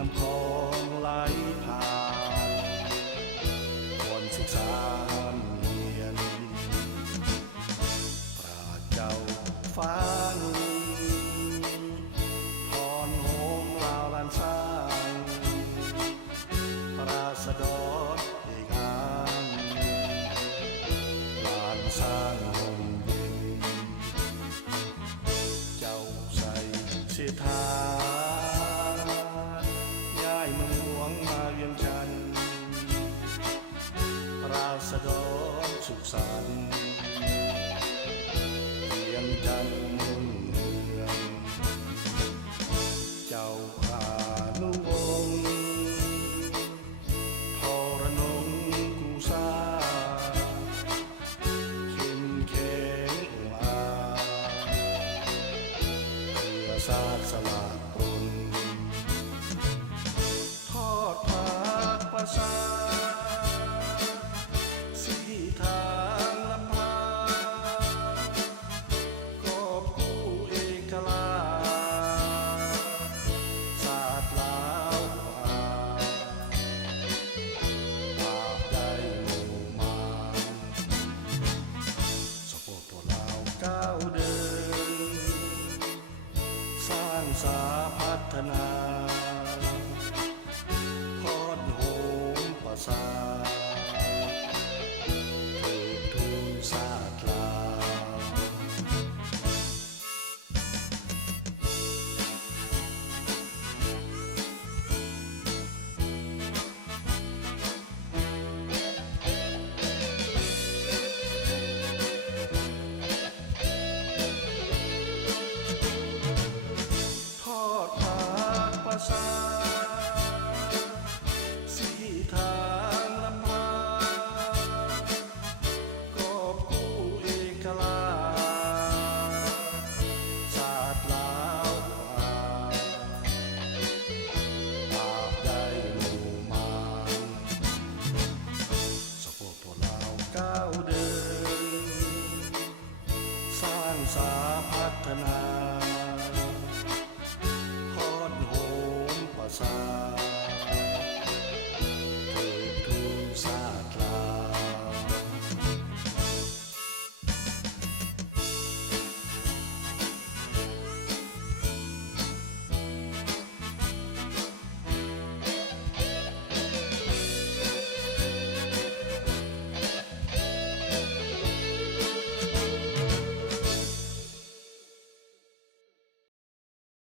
น้ำคลองไหลผ่านคนศึกษาเรียนปราชญ์เจ้าฟ้าลุงพรโหมลาวลานสร้างราษฎรอีกอันลานสร้างลมเย็นเจ้าใส่เสียทาย้ายเมืองหลวงมาเวียงจันทร์ราษฎรสุขสันต์เวียงจันทร์มุ่งเมืองเจ้าอานุวงศ์ทรนงกูซาเข้มแข็งองอาจเพื่อศาสละตนทอดผ้าประสาสีทางลำพากอบกู้เอกราชศาสตร์ลาวปราบได้หมู่มารสปปลาวก้าวเดินสร้างสาพัฒนาทอดโหมประสาเทิดทูนศาสตร์ลาวทอดผ้าประสาสีทางลำพากอบกู้เอกราชศาสตร์ลาวปราบได้หมู่มารสปปลาวก้าวเดินสร้างสาพัฒนา